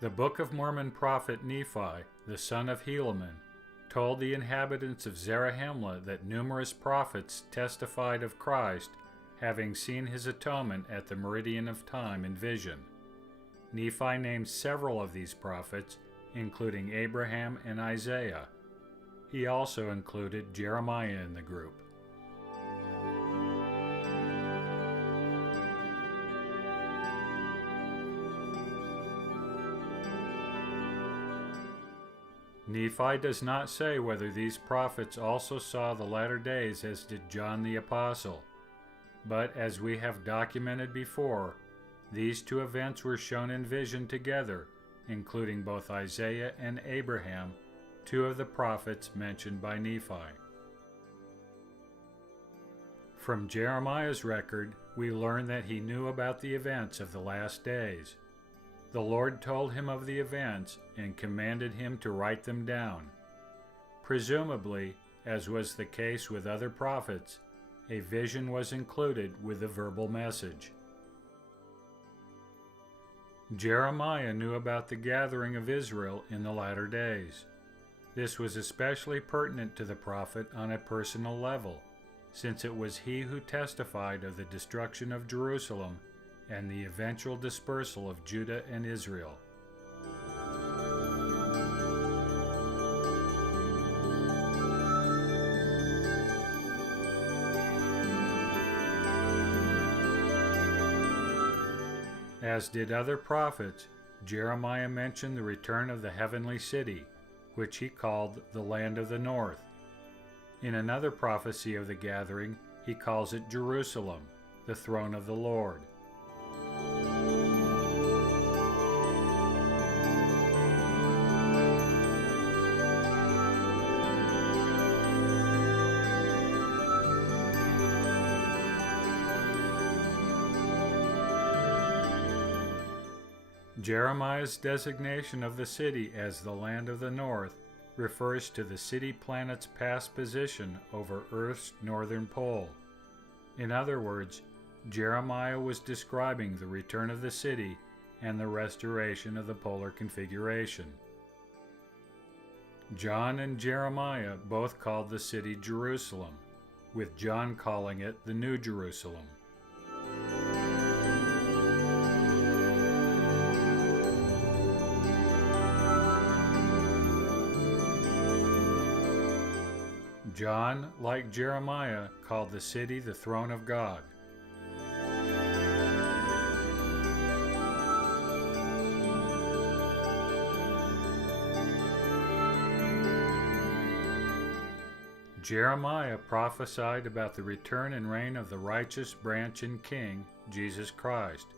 The Book of Mormon prophet Nephi, the son of Helaman, told the inhabitants of Zarahemla that numerous prophets testified of Christ having seen his atonement at the meridian of time in vision. Nephi named several of these prophets, including Abraham and Isaiah. He also included Jeremiah in the group. Nephi does not say whether these prophets also saw the latter days as did John the Apostle, but as we have documented before, these two events were shown in vision together, including both Isaiah and Abraham, two of the prophets mentioned by Nephi. From Jeremiah's record, we learn that he knew about the events of the last days. The Lord told him of the events and commanded him to write them down. Presumably, as was the case with other prophets, a vision was included with the verbal message. Jeremiah knew about the gathering of Israel in the latter days. This was especially pertinent to the prophet on a personal level, since it was he who testified of the destruction of Jerusalem and the eventual dispersal of Judah and Israel. As did other prophets, Jeremiah mentioned the return of the heavenly city, which he called the land of the north. In another prophecy of the gathering, he calls it Jerusalem, the throne of the Lord. Jeremiah's designation of the city as the land of the north refers to the city planet's past position over Earth's northern pole. In other words, Jeremiah was describing the return of the city and the restoration of the polar configuration. John and Jeremiah both called the city Jerusalem, with John calling it the New Jerusalem. John, like Jeremiah, called the city the throne of God. Jeremiah prophesied about the return and reign of the righteous branch and king, Jesus Christ.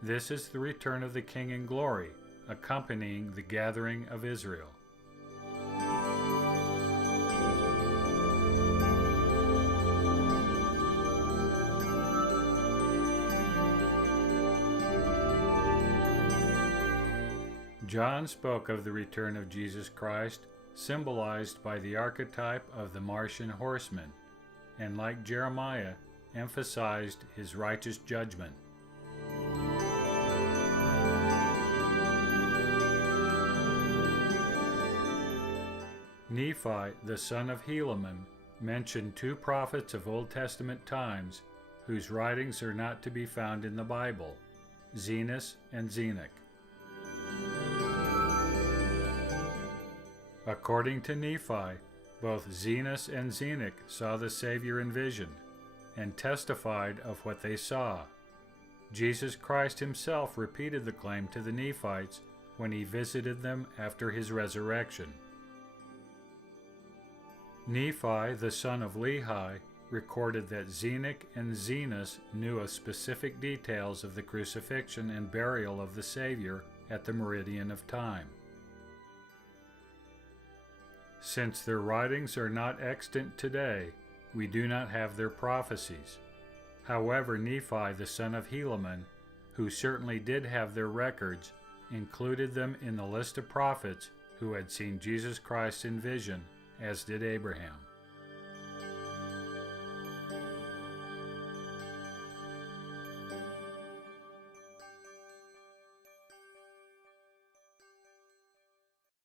This is the return of the King in glory, accompanying the gathering of Israel. John spoke of the return of Jesus Christ, symbolized by the archetype of the Martian horseman, and like Jeremiah, emphasized his righteous judgment. Nephi, the son of Helaman, mentioned two prophets of Old Testament times whose writings are not to be found in the Bible, Zenos and Zenock. According to Nephi, both Zenos and Zenock saw the Savior in vision and testified of what they saw. Jesus Christ himself repeated the claim to the Nephites when he visited them after his resurrection. Nephi, the son of Lehi, recorded that Zenock and Zenos knew of specific details of the crucifixion and burial of the Savior at the meridian of time. Since their writings are not extant today, we do not have their prophecies. However, Nephi, the son of Helaman, who certainly did have their records, included them in the list of prophets who had seen Jesus Christ in vision, as did Abraham.